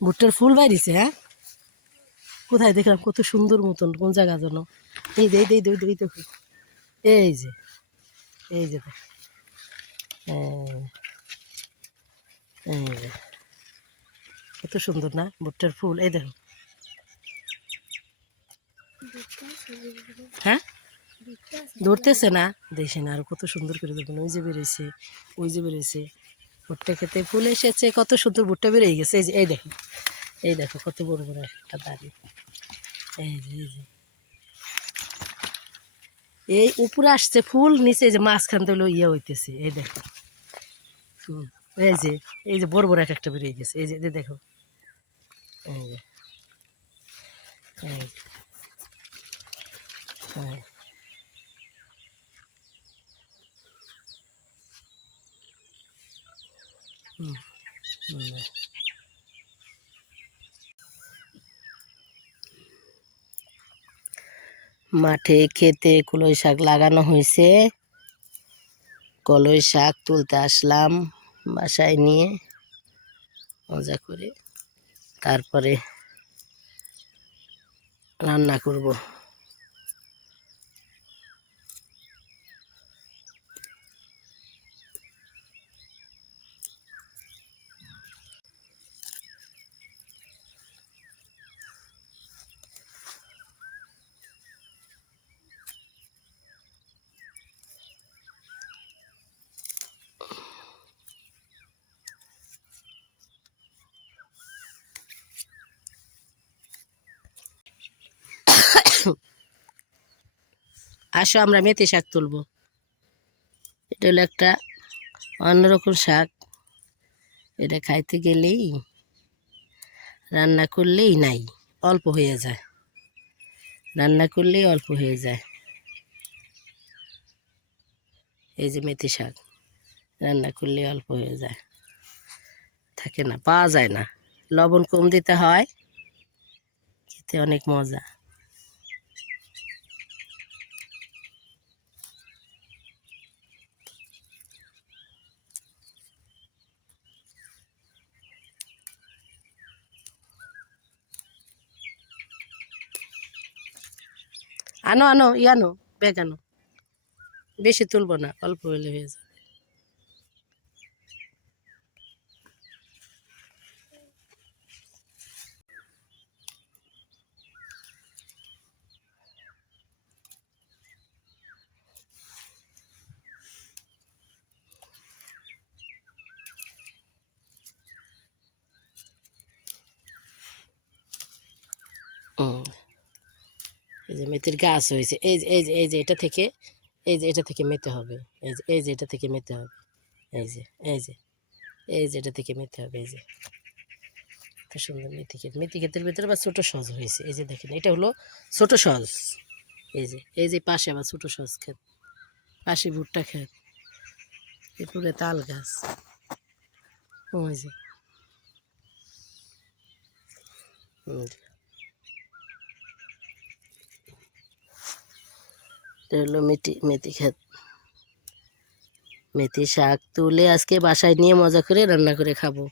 ভুট্টার ফুল বাইরিছে। হ্যাঁ, কোথায় দেখলাম কত সুন্দর মতন, কোন জায়গা যেন। এই যে এই দেখো, এই যে এই যে এই যে কত সুন্দর না ভুট্টার ফুল, এই দেখো। হ্যাঁ, ধরতেছে না, দেখে না, আর কত সুন্দর করে দেখুন, ওই যে বেরোইছে, ওই যে বেরোইছে। ভুট্টা খেতে ফুল এসেছে, কত সুন্দর ভুট্টা বেরিয়ে গেছে। এই যে এই দেখো, এই দেখো কত বড় বড় একটা দাঁড়ি। এই যে এই যে এই উপরে আসছে ফুল, নিচে এই যে মাঝখান থেকে ইয়ে হইতেছে। এই দেখো, এই যে এই যে বড় বড় এক একটা বেরিয়ে গেছে। এই যে দেখো, এই যে এই যে, হ্যাঁ। হুম, হুম। মাঠে খেতে কলই শাক লাগানো হয়েছে। কলই শাক তুলতে আসলাম বাসায় নিয়ে, মজা করে তারপরে রান্না করব। আসো আমরা মেথি শাক তুলবো। এটা হলো একটা অন্যরকম শাক। এটা খাইতে গেলেই, রান্না করলেই নাই, অল্প হয়ে যায়, রান্না করলেই অল্প হয়ে যায়। এই যে মেথি শাক, রান্না করলেই অল্প হয়ে যায়, থাকে না, পাওয়া যায় না। লবণ কম দিতে হয়, খেতে অনেক মজা। আনো আনো আনো, ব্যাগ আনো। বেশি তুলবো না, অল্প হলে হয়ে যাবে। হুম, এই যে মেথির গাছ হয়েছে। এই যে এই যে এই যে এটা থেকে, এই যে এটা থেকে মেতে হবে। এই যে এই যে এটা থেকে মেতে হবে। এই যে এই যে এই যে এটা থেকে মেতে হবে। এই যে এত সুন্দর মেথি ক্ষেত, মেথি ক্ষেতের ভিতরে আবার ছোটো সহজ হয়েছে। এই যে দেখেন, এটা হলো ছোট সহজ। এই যে পাশে আবার ছোট সহজ ক্ষেত, পাশে ভুট্টা ক্ষেত, এরপরে তাল গাছ। ওই যে হুম, এটা হলো মেথি ক্ষেত। মেথি শাক তুলে আজকে বাসায় নিয়ে মজা করে রান্না করে খাবো।